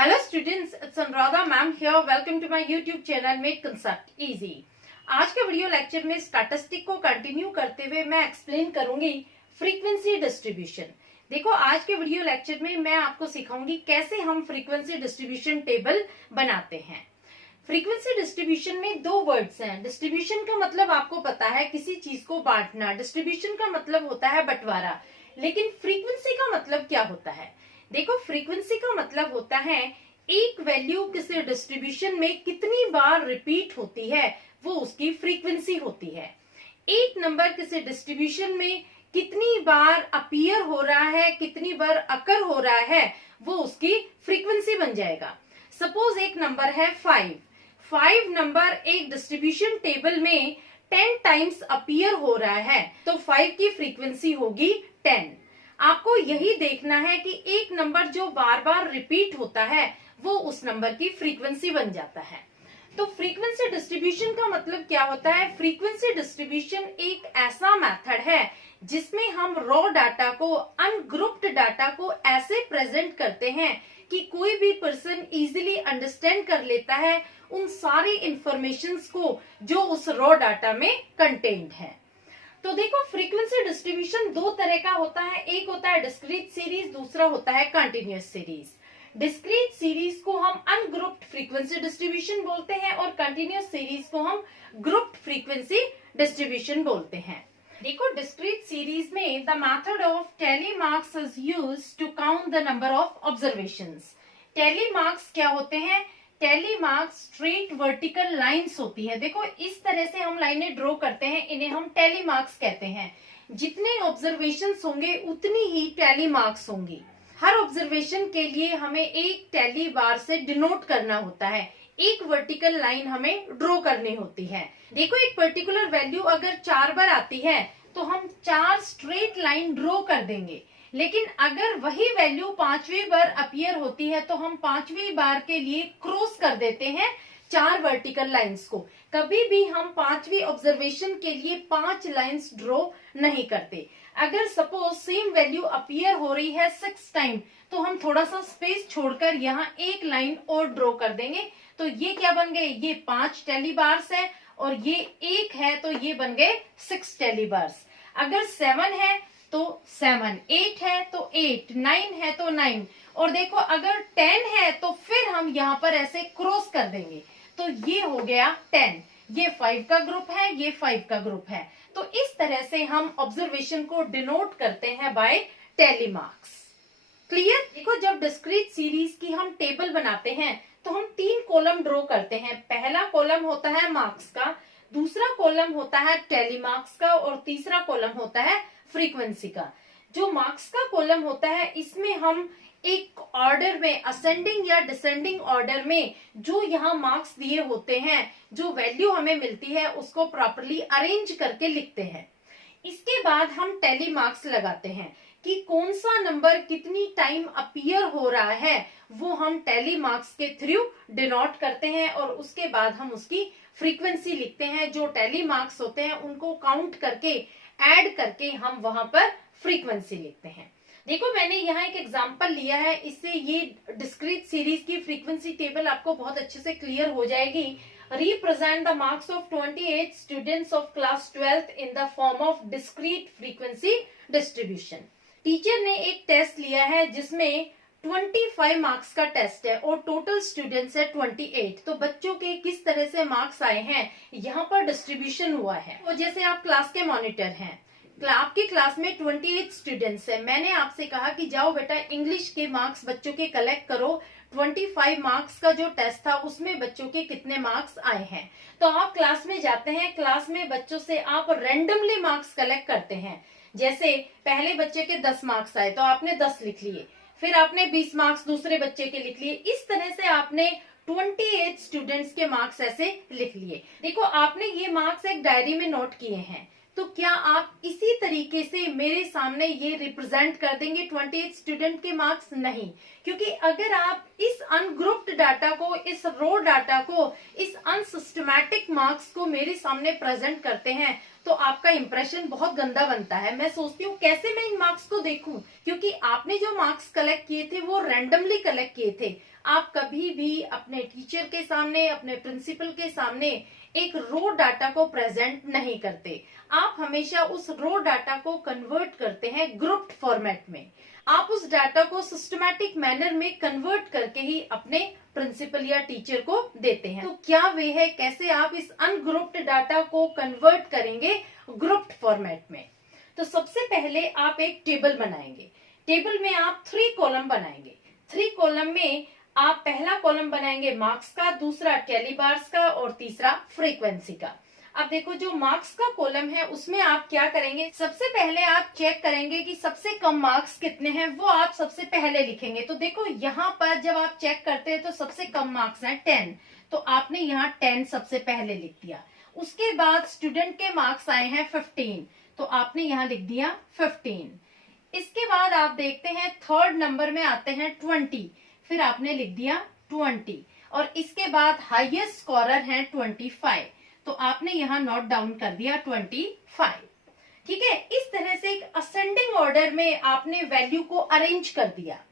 Hello students, it's Anuradha ma'am here. Welcome to my YouTube channel Make Concept Easy. आज के video lecture में statistic को continue करते हुए मैं एक्सप्लेन करूंगी फ्रीक्वेंसी डिस्ट्रीब्यूशन। देखो, आज के वीडियो लेक्चर में मैं आपको सिखाऊंगी कैसे हम फ्रीक्वेंसी डिस्ट्रीब्यूशन टेबल बनाते हैं। फ्रीक्वेंसी डिस्ट्रीब्यूशन में दो वर्ड्स हैं। डिस्ट्रीब्यूशन का मतलब आपको पता है किसी चीज को बांटना, डिस्ट्रीब्यूशन का मतलब होता है बंटवारा। लेकिन फ्रीक्वेंसी का मतलब क्या होता है? देखो, फ्रीक्वेंसी का मतलब होता है एक वैल्यू किसी डिस्ट्रीब्यूशन में कितनी बार रिपीट होती है वो उसकी फ्रीक्वेंसी होती है। एक नंबर किसी डिस्ट्रीब्यूशन में कितनी बार अपीयर हो रहा है, कितनी बार अकर हो रहा है, वो उसकी फ्रीक्वेंसी बन जाएगा। सपोज एक नंबर है 5 नंबर एक डिस्ट्रीब्यूशन टेबल में 10 टाइम्स अपीयर हो रहा है तो 5 की फ्रीक्वेंसी होगी 10। आपको यही देखना है कि एक नंबर जो बार बार रिपीट होता है वो उस नंबर की फ्रीक्वेंसी बन जाता है। तो फ्रीक्वेंसी डिस्ट्रीब्यूशन का मतलब क्या होता है? फ्रीक्वेंसी डिस्ट्रीब्यूशन एक ऐसा मेथड है जिसमें हम रॉ डाटा को, अनग्रुप्ड डाटा को ऐसे प्रेजेंट करते हैं कि कोई भी पर्सन इजीली अंडरस्टैंड कर लेता है उन सारी इंफॉर्मेशंस को जो उस रॉ डाटा में कंटेन्ड है। तो देखो, फ्रीक्वेंसी डिस्ट्रीब्यूशन दो तरह का होता है। एक होता है डिस्क्रीट सीरीज, दूसरा होता है कंटिन्यूअस सीरीज। डिस्क्रीट सीरीज को हम अनग्रुप्ड फ्रीक्वेंसी डिस्ट्रीब्यूशन बोलते हैं और कंटिन्यूअस सीरीज को हम ग्रुप्ड फ्रीक्वेंसी डिस्ट्रीब्यूशन बोलते हैं। देखो, डिस्क्रीट सीरीज में the method of tally marks is used to count the number of observations. Tally marks क्या होते हैं? Tally marks straight vertical lines होती है। देखो, इस तरह से हम लाइनें ड्रॉ करते हैं, इन्हें हम टैली मार्क्स कहते हैं। जितने ऑब्जर्वेशंस होंगे उतनी ही टैली मार्क्स होंगी। हर ऑब्जर्वेशन के लिए हमें एक टैली बार से डिनोट करना होता है, एक वर्टिकल लाइन हमें ड्रॉ करनी होती है। देखो, एक पर्टिकुलर वैल्यू अगर 4 बार आती है तो हम 4 स्ट्रेट लाइन ड्रॉ कर देंगे। लेकिन अगर वही वैल्यू 5वीं बार अपीयर होती है तो हम 5वीं बार के लिए क्रॉस कर देते हैं 4 वर्टिकल लाइंस को। कभी भी हम 5वीं ऑब्जर्वेशन के लिए 5 लाइंस ड्रॉ नहीं करते। अगर सपोज सेम वैल्यू अपीयर हो रही है 6 टाइम तो हम थोड़ा सा स्पेस छोड़कर यहाँ एक लाइन और ड्रॉ कर देंगे। तो ये क्या बन गए? ये 5 टैली बार्स है और ये 1 है तो ये बन गए 6 टैली बार्स। अगर 7 है तो 7, 8 है तो 8, 9 है तो 9। और देखो, अगर 10 है तो फिर हम यहाँ पर ऐसे क्रॉस कर देंगे तो ये हो गया 10। ये 5 का ग्रुप है, ये 5 का ग्रुप है। तो इस तरह से हम ऑब्जर्वेशन को डिनोट करते हैं बाय टैली मार्क्स। क्लियर? देखो, जब डिस्क्रीट सीरीज की हम टेबल बनाते हैं तो हम 3 कॉलम ड्रॉ करते हैं। पहला कॉलम होता है मार्क्स का, दूसरा कॉलम होता है टैली मार्क्स का और तीसरा कॉलम होता है फ्रीक्वेंसी का। जो मार्क्स का कॉलम होता है इसमें हम एक ऑर्डर में, असेंडिंग या डिसेंडिंग ऑर्डर में जो यहाँ मार्क्स दिए होते हैं, जो वैल्यू हमें मिलती है उसको प्रॉपर्ली अरेंज करके लिखते हैं। इसके बाद हम टैली मार्क्स लगाते हैं कि कौन सा नंबर कितनी टाइम अपीयर हो रहा है वो हम टैली मार्क्स के थ्रू डिनोट करते हैं और उसके बाद हम उसकी फ्रीक्वेंसी लिखते हैं। जो टैली मार्क्स होते हैं उनको काउंट करके, ऐड करके हम वहां पर फ्रीक्वेंसी लिखते हैं। देखो, मैंने यहाँ एक एग्जांपल लिया है, इससे ये डिस्क्रीट सीरीज की फ्रीक्वेंसी टेबल आपको बहुत अच्छे से क्लियर हो जाएगी। Represent the marks of 28 students of class 12th in the form of discrete frequency distribution. Teacher ने एक टेस्ट लिया है जिसमें 25 मार्क्स का टेस्ट है और टोटल स्टूडेंट्स है 28। तो बच्चों के किस तरह से मार्क्स आए हैं यहाँ पर डिस्ट्रीब्यूशन हुआ है। तो जैसे आप क्लास के मॉनिटर हैं, आपकी क्लास में 28 स्टूडेंट्स है। मैंने आपसे कहा कि जाओ बेटा इंग्लिश के मार्क्स बच्चों के कलेक्ट करो। 25 मार्क्स का जो टेस्ट था उसमें बच्चों के कितने मार्क्स आए हैं। तो आप क्लास में जाते हैं, क्लास में बच्चों से आप रैंडमली मार्क्स कलेक्ट करते हैं। जैसे पहले बच्चे के 10 मार्क्स आए तो आपने 10 लिख लिए, फिर आपने 20 मार्क्स दूसरे बच्चे के लिख लिए। इस तरह से आपने 28 स्टूडेंट्स के मार्क्स ऐसे लिख लिए। देखो, आपने ये मार्क्स एक डायरी में नोट किए हैं, तो क्या आप इसी तरीके से मेरे सामने ये रिप्रेजेंट कर देंगे 28 स्टूडेंट के मार्क्स? नहीं, क्योंकि अगर आप इस अनग्रुप्ड डाटा को, इस रो डाटा को, इस अनसिस्टमैटिक मार्क्स को मेरे सामने प्रेजेंट करते हैं तो आपका इंप्रेशन बहुत गंदा बनता है। मैं सोचती हूँ कैसे मैं इन मार्क्स को देखूं, क्योंकि आपने जो मार्क्स कलेक्ट किए थे वो रैंडमली कलेक्ट किए थे। आप कभी भी अपने टीचर के सामने, अपने प्रिंसिपल के सामने एक रो डाटा को प्रेजेंट नहीं करते। आप हमेशा उस रो डाटा को कन्वर्ट करते हैं ग्रुप्ड फॉर्मेट में। आप उस डाटा को सिस्टमैटिक मैनर में कन्वर्ट करके ही अपने प्रिंसिपल या टीचर को देते हैं। तो क्या वे है, कैसे आप इस अनग्रुप्ड डाटा को कन्वर्ट करेंगे ग्रुप्ड फॉर्मेट में? तो सबसे पहले आप एक टेबल बनाएंगे। टेबल में आप 3 कॉलम बनाएंगे। 3 कॉलम में आप पहला कॉलम बनाएंगे मार्क्स का, दूसरा टैली बार्स का और तीसरा फ्रीक्वेंसी का। अब देखो, जो मार्क्स का कॉलम है उसमें आप क्या करेंगे, सबसे पहले आप चेक करेंगे कि सबसे कम मार्क्स कितने हैं, वो आप सबसे पहले लिखेंगे। तो देखो यहाँ पर जब आप चेक करते हैं तो सबसे कम मार्क्स हैं 10, तो आपने यहाँ 10 सबसे पहले लिख दिया। उसके बाद स्टूडेंट के मार्क्स आए हैं 15, तो आपने यहाँ लिख दिया 15। इसके बाद आप देखते हैं थर्ड नंबर में आते हैं 20, फिर आपने लिख दिया 20, और इसके बाद हाईएस्ट स्कोरर हैं 25, तो आपने यहाँ नोट डाउन कर दिया 25। ठीक है, इस तरह से एक असेंडिंग ऑर्डर में आपने वैल्यू को अरेंज कर दिया।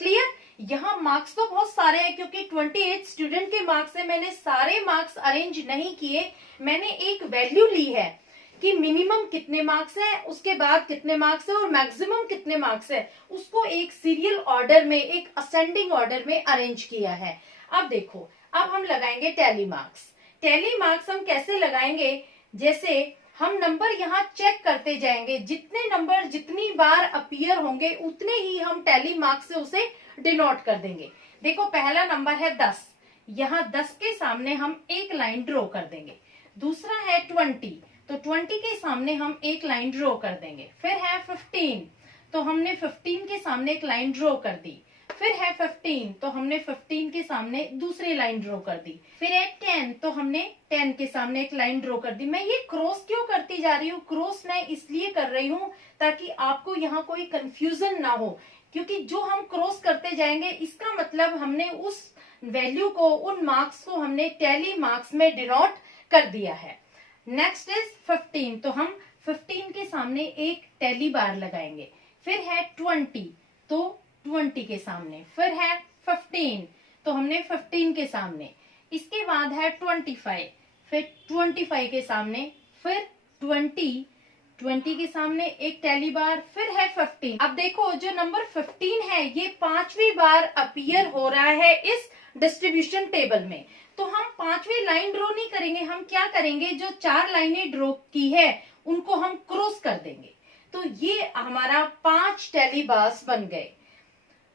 क्लियर? यहाँ मार्क्स तो बहुत सारे हैं, क्योंकि 28 स्टूडेंट के मार्क्स है, मैंने सारे मार्क्स अरेंज नहीं किए। मैंने एक वैल्यू ली है कि मिनिमम कितने मार्क्स हैं, उसके बाद कितने मार्क्स है और मैक्सिमम कितने मार्क्स है, उसको एक सीरियल ऑर्डर में, एक असेंडिंग ऑर्डर में अरेंज किया है। अब देखो, अब हम लगाएंगे टैली मार्क्स। टैली मार्क्स हम कैसे लगाएंगे, जैसे हम नंबर यहाँ चेक करते जाएंगे, जितने नंबर जितनी बार अपीयर होंगे उतने ही हम टैली मार्क्स से उसे डिनोट कर देंगे। देखो, पहला नंबर है 10, यहाँ 10 के सामने हम एक लाइन ड्रॉ कर देंगे। दूसरा है 20, तो 20 के सामने हम एक लाइन ड्रॉ कर देंगे। फिर है 15, तो हमने 15 के सामने एक लाइन ड्रॉ कर दी। फिर है 15, तो हमने 15 के सामने दूसरी लाइन ड्रॉ कर दी। फिर है 10, तो हमने 10 के सामने एक लाइन ड्रॉ कर दी। मैं ये क्रॉस क्यों करती जा रही हूँ? क्रॉस मैं इसलिए कर रही हूँ ताकि आपको यहाँ कोई कंफ्यूजन ना हो, क्योंकि जो हम क्रॉस करते जाएंगे इसका मतलब हमने उस वैल्यू को, उन मार्क्स को हमने टैली मार्क्स में डिनोट कर दिया है। नेक्स्ट इज 15, तो हम 15 के सामने एक टैली बार लगाएंगे। फिर है 20, तो 20 के सामने। फिर है 15, तो हमने 15 के सामने। इसके बाद है 25, फिर 25 के सामने। फिर 20 के सामने एक टैली बार। फिर है 15। अब देखो, जो नंबर 15 है ये 5वीं बार अपीयर हो रहा है इस डिस्ट्रीब्यूशन टेबल में। तो हम 5वीं लाइन ड्रॉ नहीं करेंगे, हम क्या करेंगे, जो 4 लाइनें ड्रॉ की है उनको हम क्रॉस कर देंगे। तो ये हमारा 5 टैली बार्स बन गए।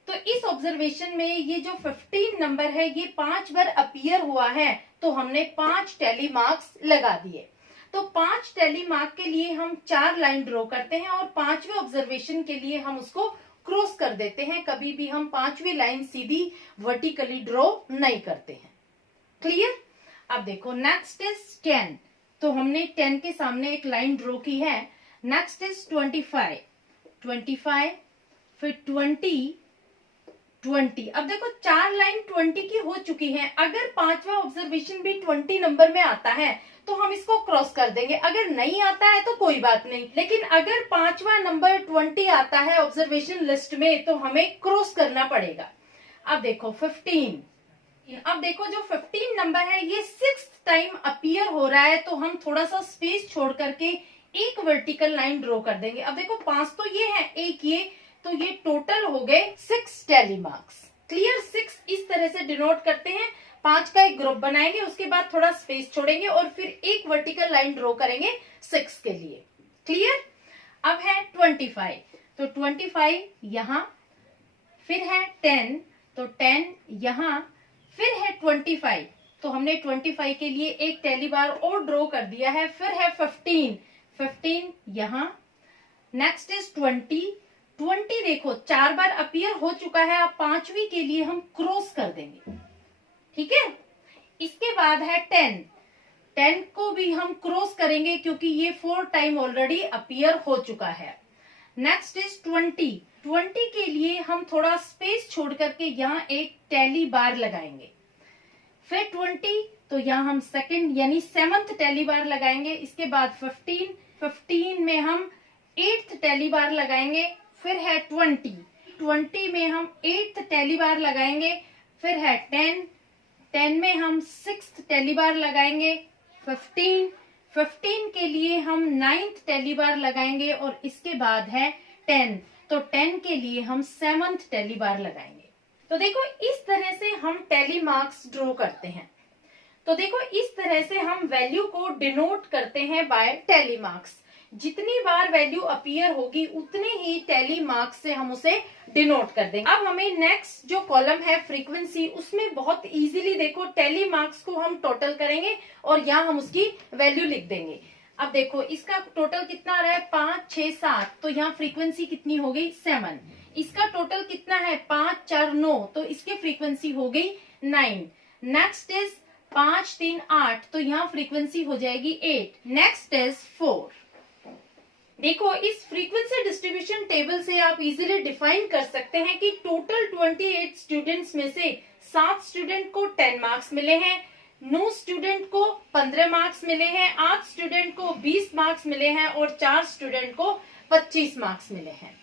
तो इस ऑब्जर्वेशन में ये जो 15 नंबर है ये 5 बार अपीयर हुआ है, तो हमने 5 टैली मार्क्स लगा दिए। तो 5 टैली मार्क के लिए हम 4 लाइन ड्रॉ करते हैं और 5वें ऑब्जर्वेशन के लिए हम उसको क्रॉस कर देते हैं। कभी भी हम 5वीं लाइन सीधी वर्टिकली ड्रॉ नहीं करते हैं। क्लियर? अब देखो, नेक्स्ट इज 10, तो हमने 10 के सामने एक लाइन ड्रॉ की है। नेक्स्ट इज 25, फिर 20। अब देखो, 4 लाइन 20 की हो चुकी हैं। अगर 5वां ऑब्जर्वेशन भी 20 नंबर में आता है तो हम इसको क्रॉस कर देंगे, अगर नहीं आता है तो कोई बात नहीं। लेकिन अगर 5वां नंबर 20 आता है ऑब्जर्वेशन लिस्ट में तो हमें क्रॉस करना पड़ेगा। अब देखो 15, अब देखो जो 15 नंबर है ये 6th टाइम अपीयर हो रहा है, तो हम थोड़ा सा स्पेस छोड़ करके एक वर्टिकल लाइन ड्रॉ कर देंगे। अब देखो 5 तो ये है, एक ये, तो ये टोटल हो गए 6 टैली मार्क्स। क्लियर? 6 इस तरह से डिनोट करते हैं। 5 का एक ग्रुप बनाएंगे, उसके बाद थोड़ा स्पेस छोड़ेंगे और फिर एक वर्टिकल लाइन ड्रॉ करेंगे 6 के लिए। क्लियर? अब है 25, तो 25 यहाँ, फिर है 10, तो 10 यहाँ, फिर है 25, तो हमने 25 के लिए एक टैली बार और ड्रॉ कर दिया है। फिर है 15 यहाँ। नेक्स्ट इज 20 देखो 4 बार अपीयर हो चुका है। अब 5वीं के लिए हम क्रॉस कर देंगे। ठीक है? इसके बाद है 10 को भी हम क्रॉस करेंगे क्योंकि ये 4 टाइम ऑलरेडी अपीयर हो चुका है। नेक्स्ट इज 20 के लिए हम थोड़ा स्पेस छोड़ करके यहाँ एक टैली बार लगाएंगे। फिर 20, तो यहाँ हम सेकंड यानी 7th टैली बार लगाएंगे। इसके बाद 15 में हम 8th टैली बार लगाएंगे। फिर है 20 में हम 8th टैली बार लगाएंगे। फिर है 10, 10 में हम 6th टेली बार लगाएंगे। 15, 15 के लिए हम 9th टेली बार लगाएंगे और इसके बाद है 10, तो 10 के लिए हम 7th टेली बार लगाएंगे। तो देखो इस तरह से हम टेली मार्क्स ड्रॉ करते हैं। तो देखो इस तरह से हम वैल्यू को डिनोट करते हैं बाय टेली मार्क्स। जितनी बार वैल्यू अपीयर होगी उतने ही टेली मार्क्स से हम उसे डिनोट कर देंगे। अब हमें नेक्स्ट जो कॉलम है फ्रीक्वेंसी, उसमें बहुत इजीली देखो टेली मार्क्स को हम टोटल करेंगे और यहाँ हम उसकी वैल्यू लिख देंगे। अब देखो इसका टोटल कितना आ रहा है 5, 6, 7, तो यहाँ फ्रीक्वेंसी कितनी हो गई 7। इसका टोटल कितना है 5, 4, 9, तो इसकी फ्रीक्वेंसी हो गई 9। नेक्स्ट इज 5, 3, 8, तो यहाँ फ्रीक्वेंसी हो जाएगी 8। Next is 4। देखो इस फ्रीक्वेंसी डिस्ट्रीब्यूशन टेबल से आप इजीली डिफाइन कर सकते हैं कि टोटल 28 स्टूडेंट्स में से 7 स्टूडेंट को 10 मार्क्स मिले हैं, 9 स्टूडेंट को 15 मार्क्स मिले हैं, 8 स्टूडेंट को 20 मार्क्स मिले हैं और 4 स्टूडेंट को 25 मार्क्स मिले हैं।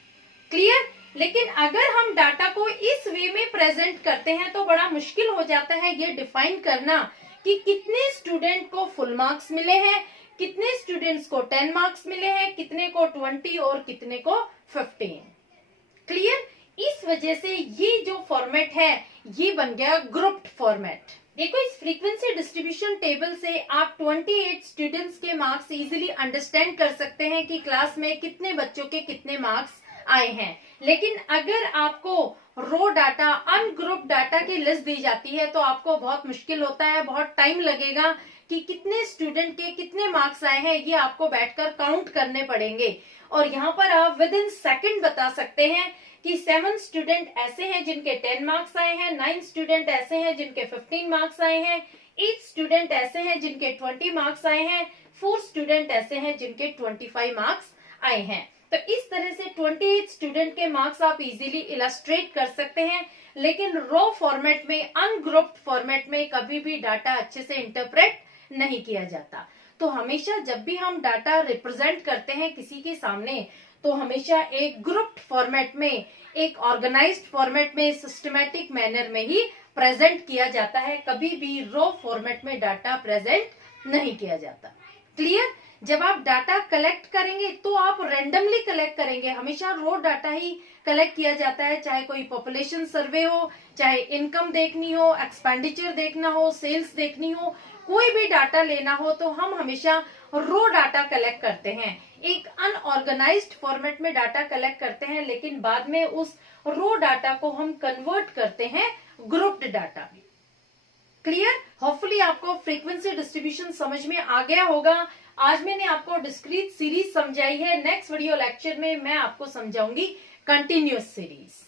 क्लियर? लेकिन अगर हम डाटा को इस वे में प्रेजेंट करते हैं तो बड़ा मुश्किल हो जाता है ये डिफाइन करना कि कितने स्टूडेंट को फुल मार्क्स मिले हैं, कितने स्टूडेंट्स को 10 मार्क्स मिले हैं, कितने को 20 और कितने को 15। क्लियर? इस वजह से ये जो फॉर्मेट है ये बन गया ग्रुप्ड फॉर्मेट। देखो इस फ्रीक्वेंसी डिस्ट्रीब्यूशन टेबल से आप 28 स्टूडेंट्स के मार्क्स इजीली अंडरस्टैंड कर सकते हैं कि क्लास में कितने बच्चों के कितने मार्क्स आए हैं। लेकिन अगर आपको रो डाटा, अनग्रुप डाटा की लिस्ट दी जाती है तो आपको बहुत मुश्किल होता है, बहुत टाइम लगेगा कि कितने स्टूडेंट के कितने मार्क्स आए हैं, ये आपको बैठकर काउंट करने पड़ेंगे। और यहाँ पर आप विद इन सेकेंड बता सकते हैं कि 7 स्टूडेंट ऐसे हैं जिनके 10 मार्क्स आए हैं, 9 स्टूडेंट ऐसे हैं जिनके 15 मार्क्स आए हैं, 8 स्टूडेंट ऐसे हैं जिनके 20 मार्क्स आए हैं, 4 स्टूडेंट ऐसे हैं जिनके 25 मार्क्स आए हैं। तो इस तरह से 28 स्टूडेंट के मार्क्स आप इजीली इलस्ट्रेट कर सकते हैं। लेकिन रो फॉर्मेट में, अनग्रुप्ड फॉर्मेट में कभी भी डाटा अच्छे से इंटरप्रेट नहीं किया जाता। तो हमेशा जब भी हम डाटा रिप्रेजेंट करते हैं किसी के सामने तो हमेशा एक ग्रुप्ड फॉर्मेट में, एक ऑर्गेनाइज्ड फॉर्मेट में, सिस्टमैटिक मैनर में ही प्रेजेंट किया जाता है। कभी भी रो फॉर्मेट में डाटा प्रेजेंट नहीं किया जाता। क्लियर? जब आप डाटा कलेक्ट करेंगे तो आप रैंडमली कलेक्ट करेंगे। हमेशा रो डाटा ही कलेक्ट किया जाता है, चाहे कोई पॉपुलेशन सर्वे हो, चाहे इनकम देखनी हो, एक्सपेंडिचर देखना हो, सेल्स देखनी हो, कोई भी डाटा लेना हो तो हम हमेशा रो डाटा कलेक्ट करते हैं। एक अनऑर्गेनाइज्ड फॉर्मेट में डाटा कलेक्ट करते हैं, लेकिन बाद में उस रो डाटा को हम कन्वर्ट करते हैं ग्रुप्ड डाटा में। क्लियर? होपफुली आपको फ्रीक्वेंसी डिस्ट्रीब्यूशन समझ में आ गया होगा। आज मैंने आपको डिस्क्रीट सीरीज समझाई है। नेक्स्ट वीडियो लेक्चर में मैं आपको समझाऊंगी continuous series.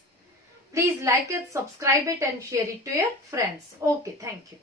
Please like it, subscribe it and share it to your friends. Okay, thank you.